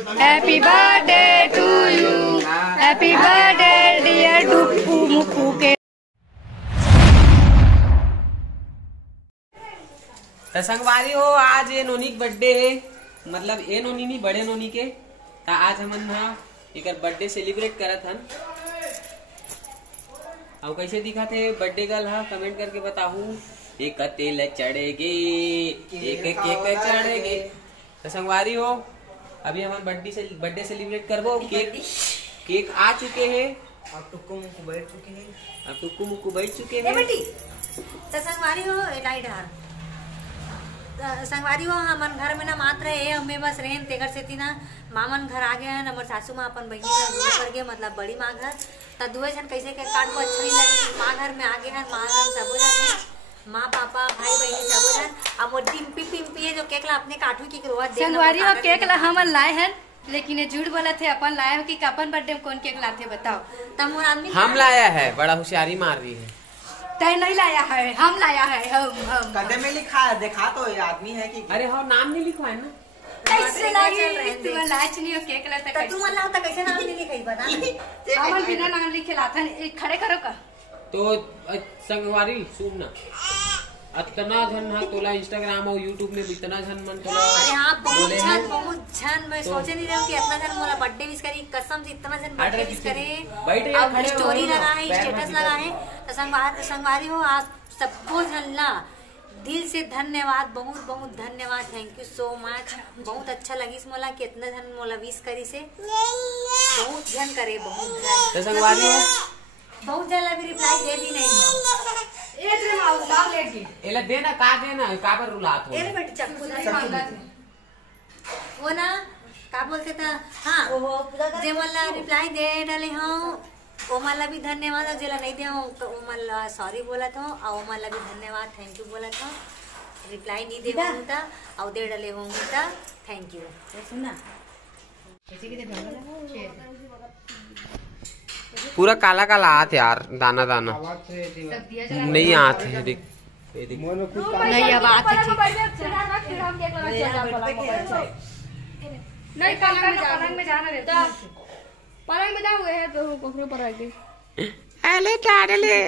Happy birthday to you, happy birthday dear Duppu Mukku के। तो संगवारी हो, आज ये नोनी बर्थडे है, मतलब ये नोनी नहीं बड़े नोनी के। तो आज हमन एक बर्थडे सेलिब्रेट करत हन। अब कैसे दिखा थे बर्थडे गर्ल हा, कमेंट करके बताहू। एक तेल चढ़ेगे, एक केक चढ़ेगे। तो संगवारी हो, अभी हम बर्थडे सेलिब्रेट करबो। केक आ चुके हैं, अब टुक्कू मुक्कू बैठ चुके हैं। तो संगवारी हो लाइट हार संगवारी हो, हमन घर में ना मात्र है, हमें बस रेन तेगर से तीना मामन घर आ गए हैं। हमारे सासू माँ अपन बहनी घर दूर कर गए, मतलब बड़ी माँ घर। तो दुए जन कैसे के काट को अच्छा नहीं लगे, माँ घर में आ गए हैं। माँ घर सबो जन, माँ पापा भाई बहनी सबो जन। अब वो पिम्पी है जो केक ला अपने काटू की संगवारी हो, केक ला हमन लाए हैं, लेकिन ये झूठ बोला थे अपन लाए हो कि अपन बर्थडे में कौन केक लाते बताओ। तब आदमी हम लाया है, बड़ा होशियारी मार रही है। तय नहीं लाया है, हम लाया है। हम कदे में लिखा है, देखा तो ये आदमी है कि अरे हाँ, नाम नहीं लिखवाए ना। कैसे लागी तू लाच नहीं हो केक लाता तो तू मला होता कैसे नाम नहीं लिखाई बता। हमन बिना नाम लिखे लाथन। एक खड़े करो का तो संगवारी सुन ना, इतना झन हा तोला इंस्टाग्राम और यूट्यूब में इतना झन मन तोला। अरे हाँ, बहुत झन मैं सोचे नहीं रहा कि इतना झन मोला बर्थडे विश करी, कसम से इतना झन बर्थडे विश करे। अब स्टोरी लगा है, स्टेटस लगा है। तो संगवारी हो, आप सबको झन ला दिल से धन्यवाद, बहुत बहुत धन्यवाद। Thank you so much. बहुत अच्छा लगी मोला कि इतना झन मोला विश करी से, बहुत झन करे, बहुत झन। तो संगवारी हो, बहुत जन अभी रिप्लाई दे भी नहीं हो। एला देना का देना का पर रुलात हो। एले बेटी चक्कू वो ना का बोलते था। हाँ, जे मला रिप्लाई दे डाले हो ओ मला भी धन्यवाद, और जेला नहीं दे हो ओ मला सॉरी बोला था, और मला भी धन्यवाद, थैंक यू बोला था। रिप्लाई नहीं दे होता और दे डाले होंगे तो थैंक यू। सुनना पूरा काला काला आत यार, दाना दाना नहीं आत है। देख नहीं अब आते नहीं, पलंग में जाना रहता, पलंग में जाओगे है तो कोखरे पर आ गए। अले टाडले।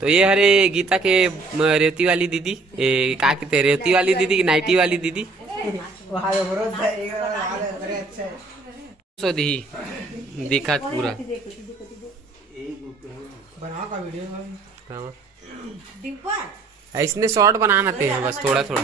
तो ये हरे गीता के रेवती वाली दीदी, का कहते रेवती वाली दीदी की नाइटी वाली दीदी सो दी दिखा पूरा ऐसने शॉर्ट बनाना थे बस थोड़ा थोड़ा।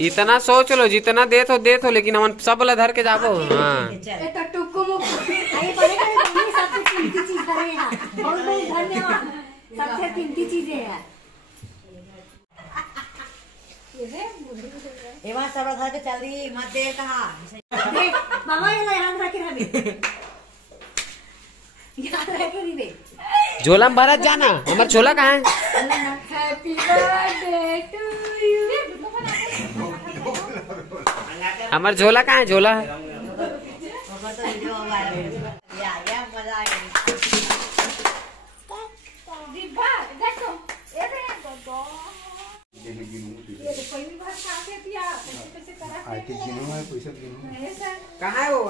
इतना सोच लो, जितना दे तो लेकिन हम सब वाला धर के जाबो। हाँ सबसे कीमती चीजें है। सब घर के चल रही मत देर कहा मामा ये याद रखे हमें याद रखे नहीं बे। झोला में भरत जाना, हमारा झोला कहाँ है? Happy birthday to you. हमारा झोला कहाँ है? झोला कहाँ है वो?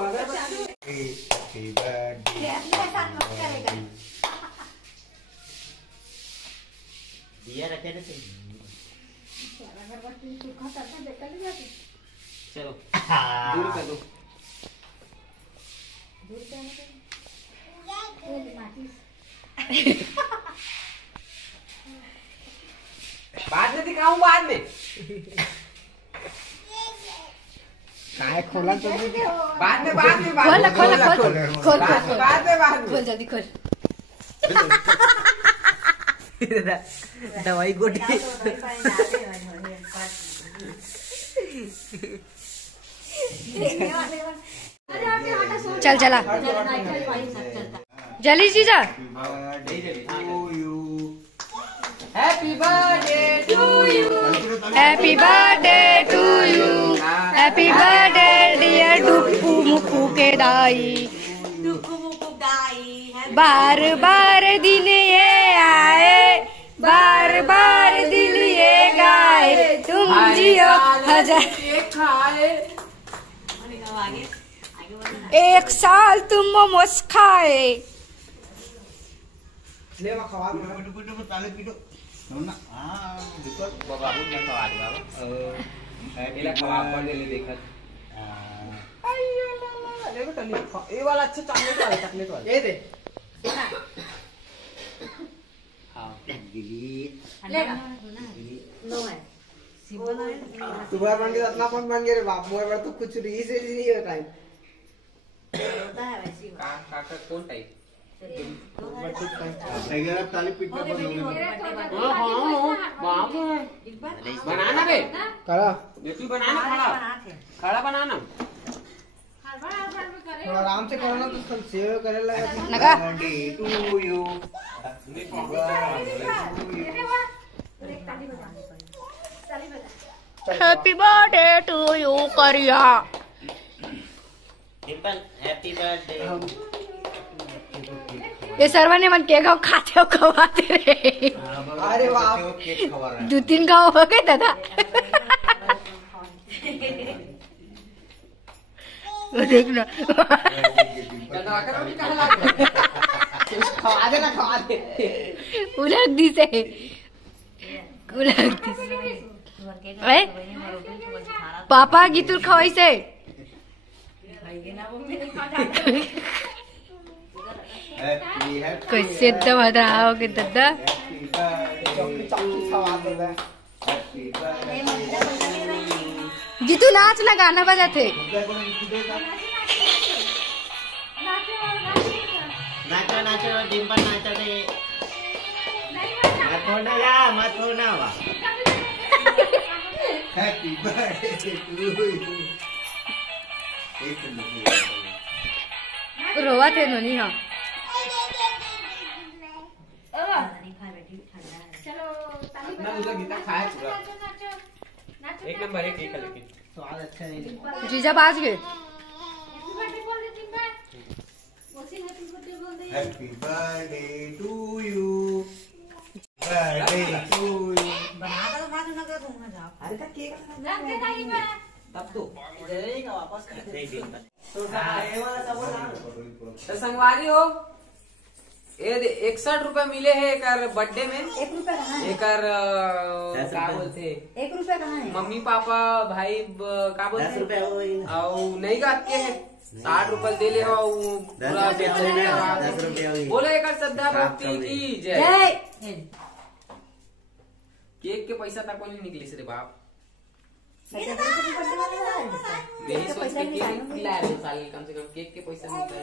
चलो दूर कर दो। बाद में दिखाऊं, बाद में काय खोला तो बाद में खोल जल्दी खोल। दवाई गोटी चल चला जल्दी जीजा। Happy birthday to you, happy birthday to you, happy birthday dear Duppu Mukku के। के दाई, बार बार दिन ये आए, बार बार दिन ये गाए, तुम जियो हजार, एक साल तुम मोमोज खाए। ले वा खवा पिटो ताले पिटो ना बाबा ने खवा दे बाबा एला खवा पर ले देखत अयो ला ले बेटा ले ये वाला अच्छा चॉकलेट वाला ये दे हां गिली लेगा नो है तुम्हारा बन के इतना फोन बन गए रे बाप मोर तो कुछ रीस नहीं होता है होता है वैसे ही का कौन टाइप ताली पीट के बनाना बे करा बेटी बनाना खड़ा बनाना थोड़ा आराम से करना तो सब सेव करे लगा नगा to you happy birthday to you करिया। Happy birthday. ये सर्वा ने मन केक खाते हो खवाते रहे। अरे वाह केक खवा रहा है 2-3 गाँव हो गए दादा। वो देखना खवा दे उलग दी से उलग दी से पापा गीतुल खवाई से कैसे तो बता रहा कि दादा गीतू नाच ना गाना बजाते नाचो नाचो डिम्पल नाचो रे मत होना वा हैप्पी बर्थडे टू यू रोवा थे नोनी हाँ ना दूसरा गीता खाया पूरा एक नंबर एक केक लेके स्वाद अच्छा नहीं जीजा बाज गए happy birthday to you birthday to you अरे का केक तब तो देगा वापस कर दे तो वाला सब तो संगवारी हो ये 61 रुपए मिले है एक बर्थडे में 1 रुपया कहाँ है? एक क्या बोलते 1 रुपया कहाँ है? मम्मी पापा भाई क्या 10 बोलते रुपया हो गई और नहीं गा के है 60 रुपए दे ले हो पूरा 10 रुपया हो गया 10 रुपया हो गई बोले एक श्रद्धा भक्ति की जय जय केक के पैसा तक नहीं निकले से रे बाप ये तो पैसे भी बर्थडे वाले वाला है। यही सोच पैसा के नहीं केक खिलाया है साल कम से कम केक के पैसा निकले